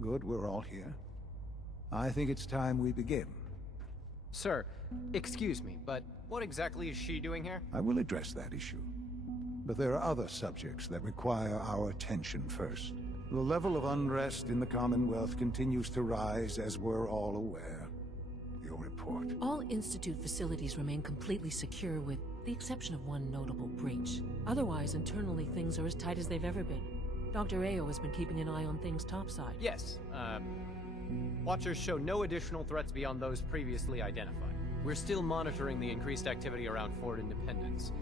Good, we're all here. I think it's time we begin. Sir, excuse me, but what exactly is she doing here? I will address that issue. But there are other subjects that require our attention first. The level of unrest in the Commonwealth continues to rise, as we're all aware. Your report. All Institute facilities remain completely secure with the exception of one notable breach. Otherwise, internally, things are as tight as they've ever been. Dr. Ayo has been keeping an eye on things topside. Yes, Watchers show no additional threats beyond those previously identified. We're still monitoring the increased activity around Fort Independence,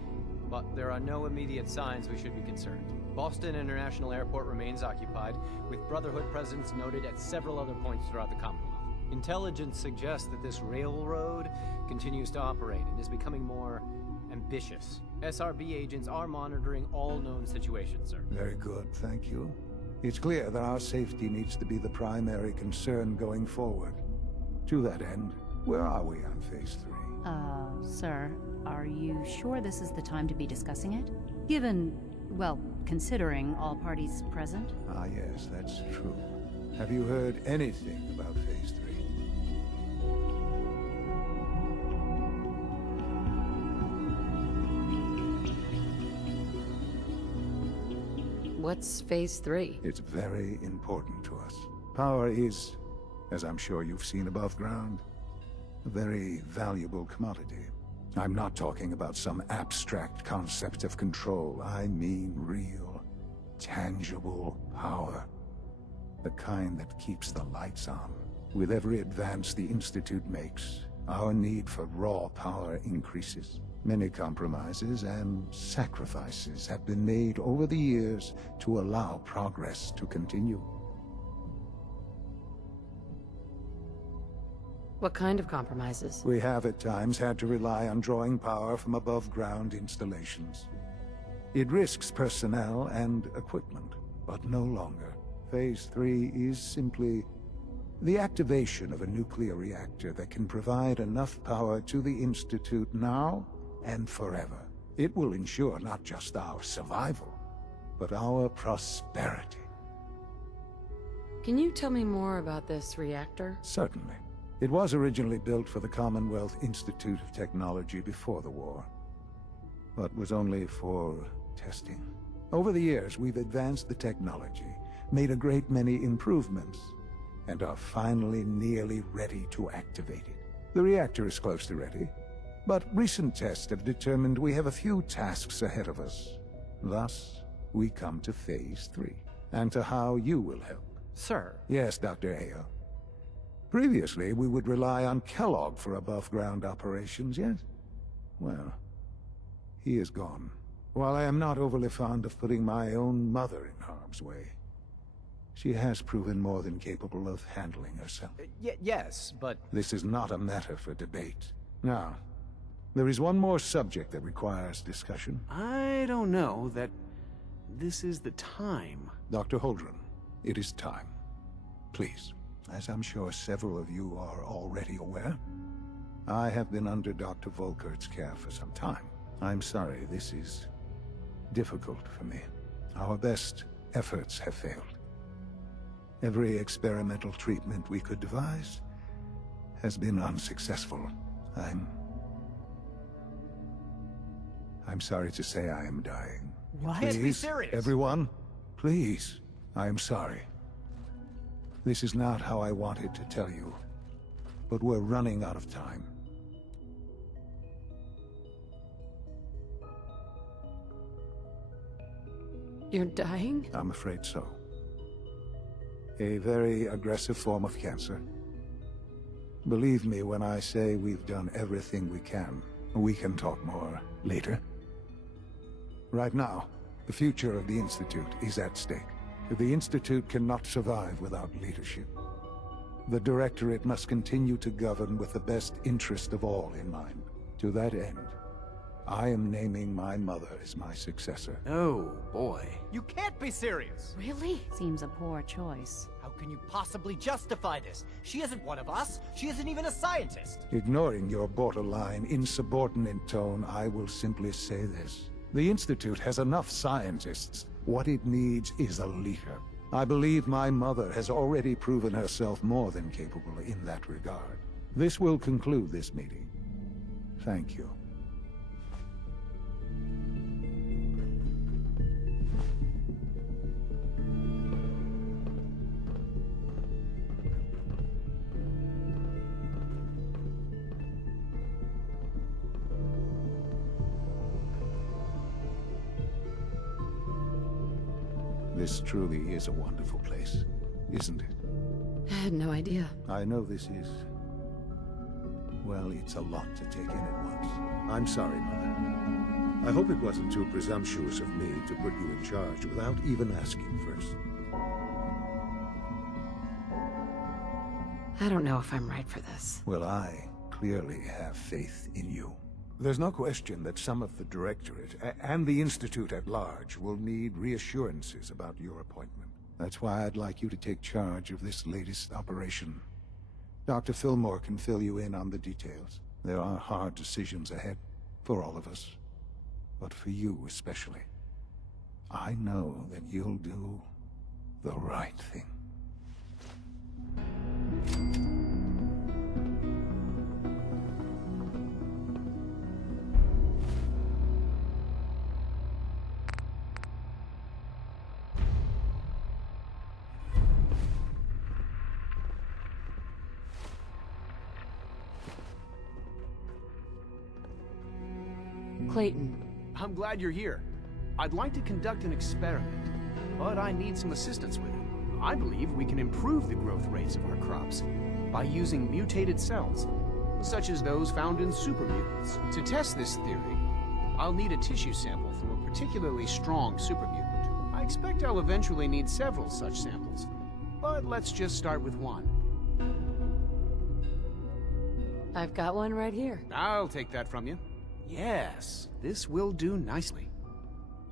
but there are no immediate signs we should be concerned. Boston International Airport remains occupied, with Brotherhood presence noted at several other points throughout the Commonwealth. Intelligence suggests that this railroad continues to operate and is becoming more ambitious. SRB agents are monitoring all known situations, sir. Very good, thank you. It's clear that our safety needs to be the primary concern going forward. To that end, where are we on Phase 3? Sir, are you sure this is the time to be discussing it? Given, well, considering all parties present? Ah, yes, that's true. Have you heard anything about Phase 3? What's Phase 3? It's very important to us. Power is, as I'm sure you've seen above ground, a very valuable commodity. I'm not talking about some abstract concept of control. I mean real, tangible power. The kind that keeps the lights on. With every advance the Institute makes, our need for raw power increases. Many compromises and sacrifices have been made over the years to allow progress to continue. What kind of compromises? We have at times had to rely on drawing power from above-ground installations. It risks personnel and equipment, but no longer. Phase 3 is simply the activation of a nuclear reactor that can provide enough power to the Institute now and forever. It will ensure not just our survival, but our prosperity. Can you tell me more about this reactor? Certainly. It was originally built for the Commonwealth Institute of Technology before the war, but was only for testing. Over the years, we've advanced the technology, made a great many improvements, and are finally nearly ready to activate it. The reactor is close to ready, but recent tests have determined we have a few tasks ahead of us. Thus, we come to Phase 3, and to how you will help. Sir. Yes, Dr. Ayo. Previously, we would rely on Kellogg for above-ground operations, yes? Well, he is gone. While I am not overly fond of putting my own mother in harm's way, she has proven more than capable of handling herself. Yes, but... This is not a matter for debate. Now, there is one more subject that requires discussion. I don't know that this is the time. Dr. Holdren, it is time. Please. As I'm sure several of you are already aware, I have been under Dr. Volkert's care for some time. I'm sorry, this is difficult for me. Our best efforts have failed. Every experimental treatment we could devise has been unsuccessful. I'm sorry to say I am dying. What? Please, be serious. Everyone, please. I am sorry. This is not how I wanted to tell you, but we're running out of time. You're dying? I'm afraid so. A very aggressive form of cancer. Believe me when I say we've done everything we can. We can talk more later. Right now, the future of the Institute is at stake. The Institute cannot survive without leadership. The Directorate must continue to govern with the best interest of all in mind. To that end, I am naming my mother as my successor. Oh, boy. You can't be serious! Really? Seems a poor choice. How can you possibly justify this? She isn't one of us. She isn't even a scientist. Ignoring your borderline, insubordinate tone, I will simply say this. The Institute has enough scientists. What it needs is a leader. I believe my mother has already proven herself more than capable in that regard. This will conclude this meeting. Thank you. This truly is a wonderful place, isn't it? I had no idea. I know this is... well, it's a lot to take in at once. I'm sorry, Mother. I hope it wasn't too presumptuous of me to put you in charge without even asking first. I don't know if I'm right for this. Well, I clearly have faith in you. There's no question that some of the Directorate and the Institute at large will need reassurances about your appointment. That's why I'd like you to take charge of this latest operation. Dr. Fillmore can fill you in on the details. There are hard decisions ahead for all of us, but for you especially. I know that you'll do the right thing. Clayton, I'm glad you're here. I'd like to conduct an experiment, but I need some assistance with it. I believe we can improve the growth rates of our crops by using mutated cells, such as those found in supermutants. To test this theory, I'll need a tissue sample from a particularly strong supermutant. I expect I'll eventually need several such samples, but let's just start with one. I've got one right here. I'll take that from you. Yes, this will do nicely.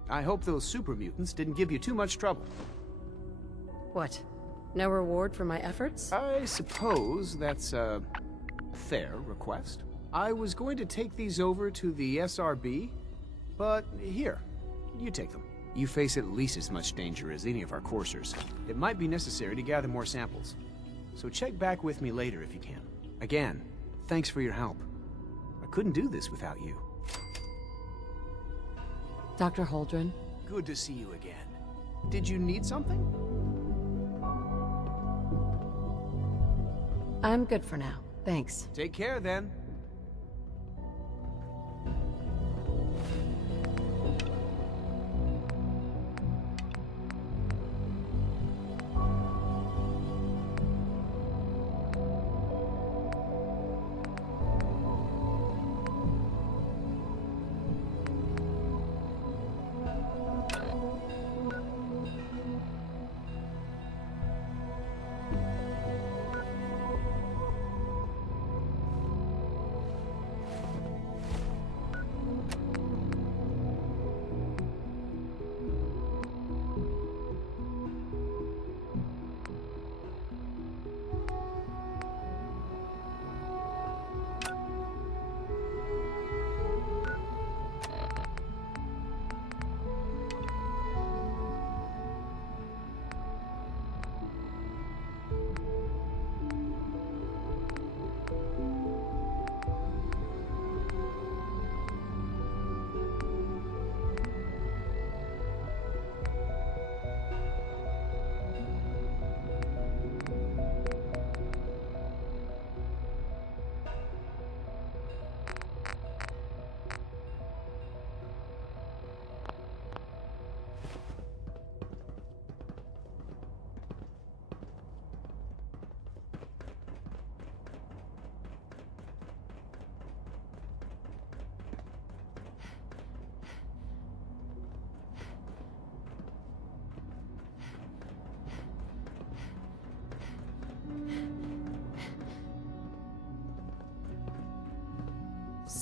I hope those supermutants didn't give you too much trouble. What? No reward for my efforts? I suppose that's a fair request. I was going to take these over to the SRB, but here, you take them. You face at least as much danger as any of our coursers. It might be necessary to gather more samples, so check back with me later if you can. Again, thanks for your help. I couldn't do this without you. Dr. Holdren? Good to see you again. Did you need something? I'm good for now. Thanks. Take care then.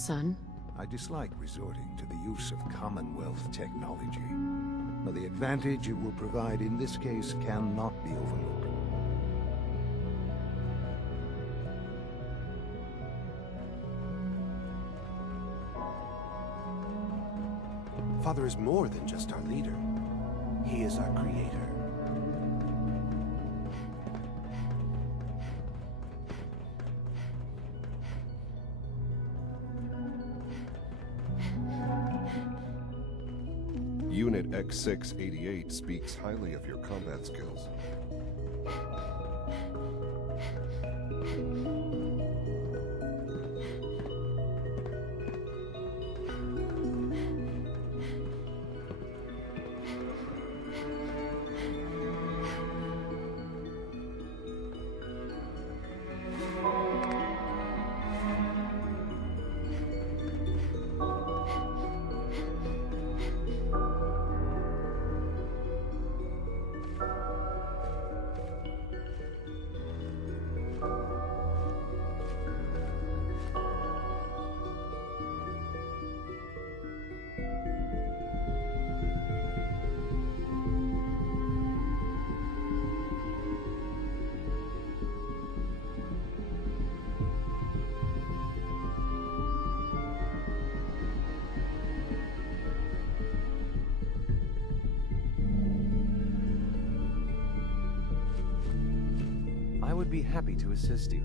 Son? I dislike resorting to the use of Commonwealth technology, but the advantage it will provide in this case cannot be overlooked. Father is more than just our leader. He is our creator. Unit X688 speaks highly of your combat skills. I would be happy to assist you.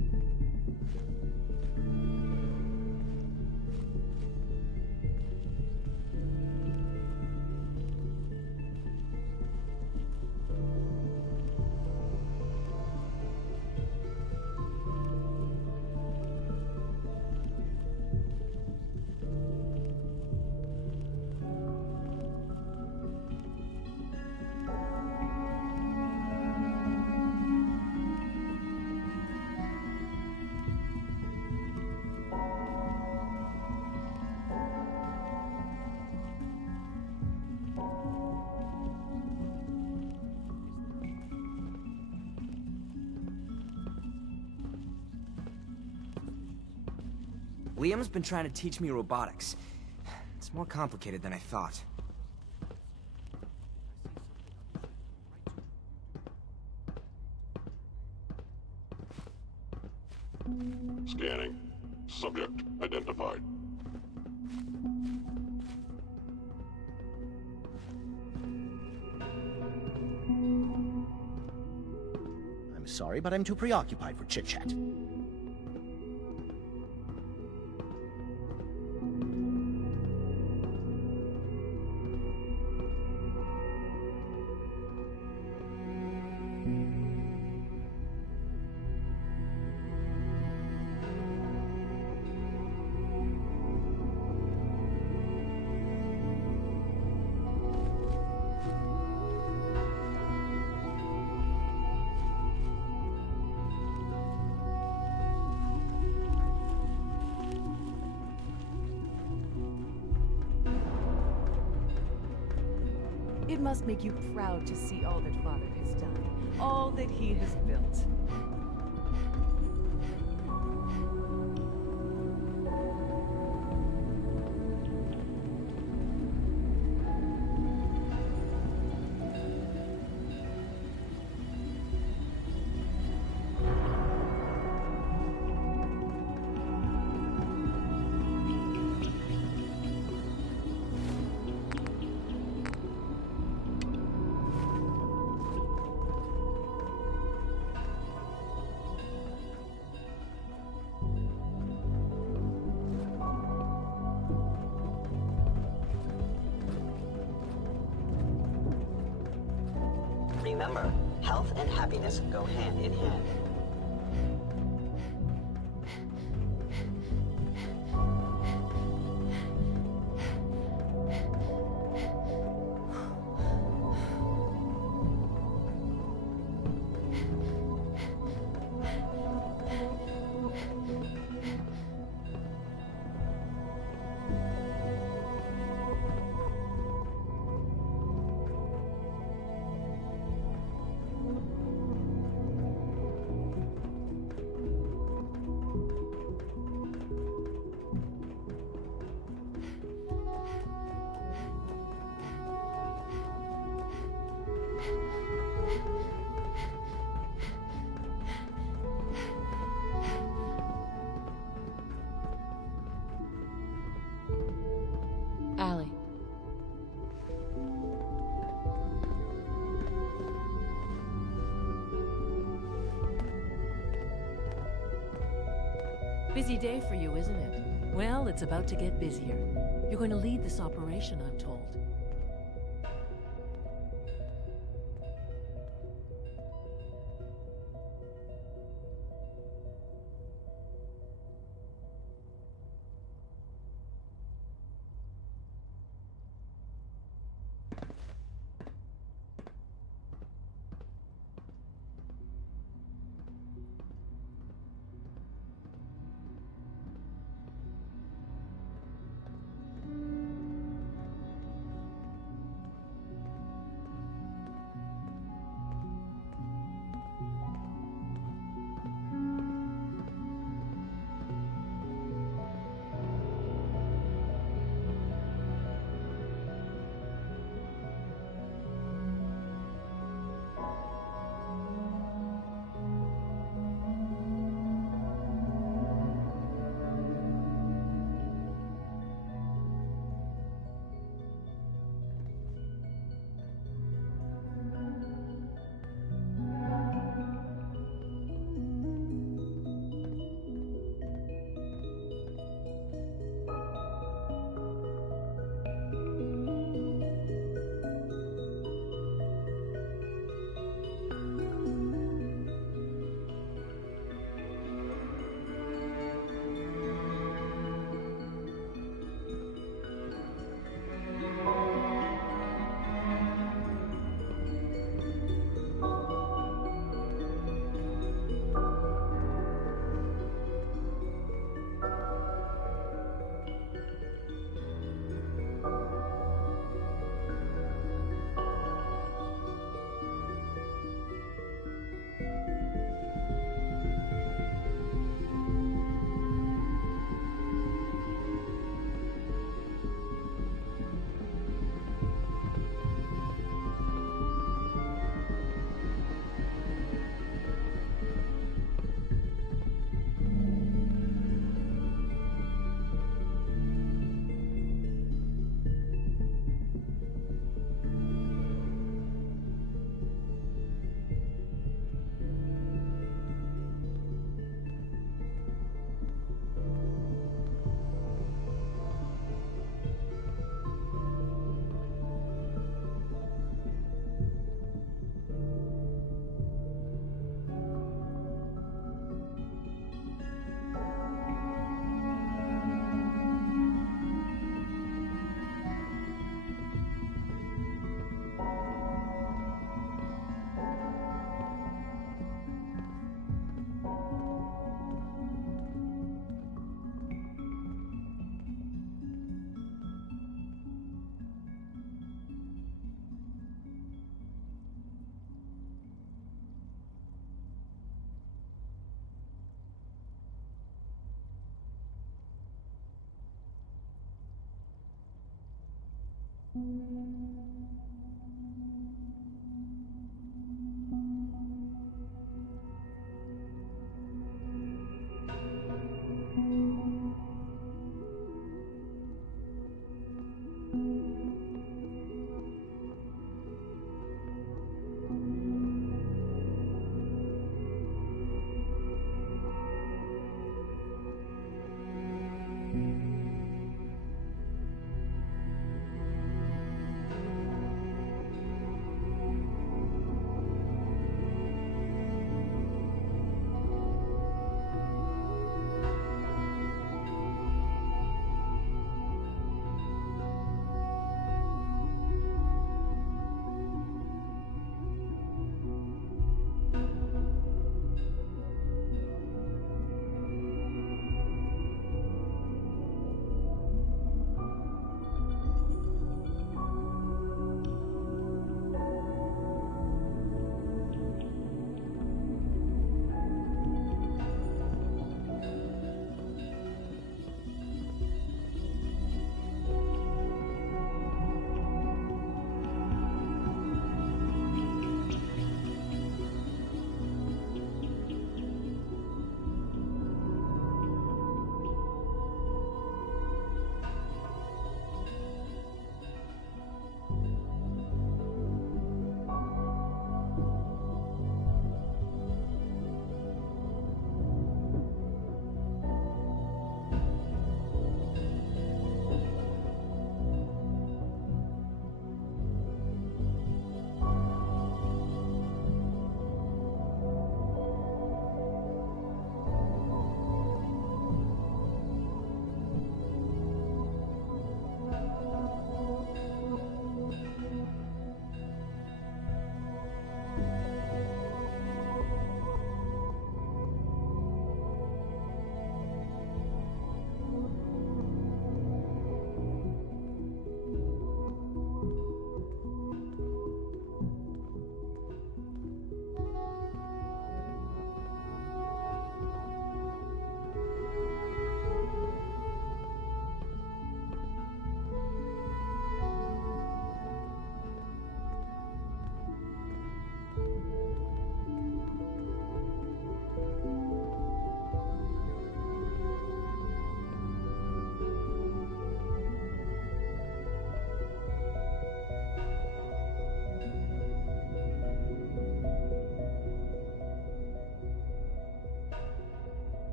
Liam's been trying to teach me robotics. It's more complicated than I thought. Scanning. Subject identified. I'm sorry, but I'm too preoccupied for chit-chat. It must make you proud to see all that Father has done, all that he has built. Remember, health and happiness go hand in hand. Allie. Busy day for you, isn't it? Well, it's about to get busier. You're going to lead this operation, I'm told.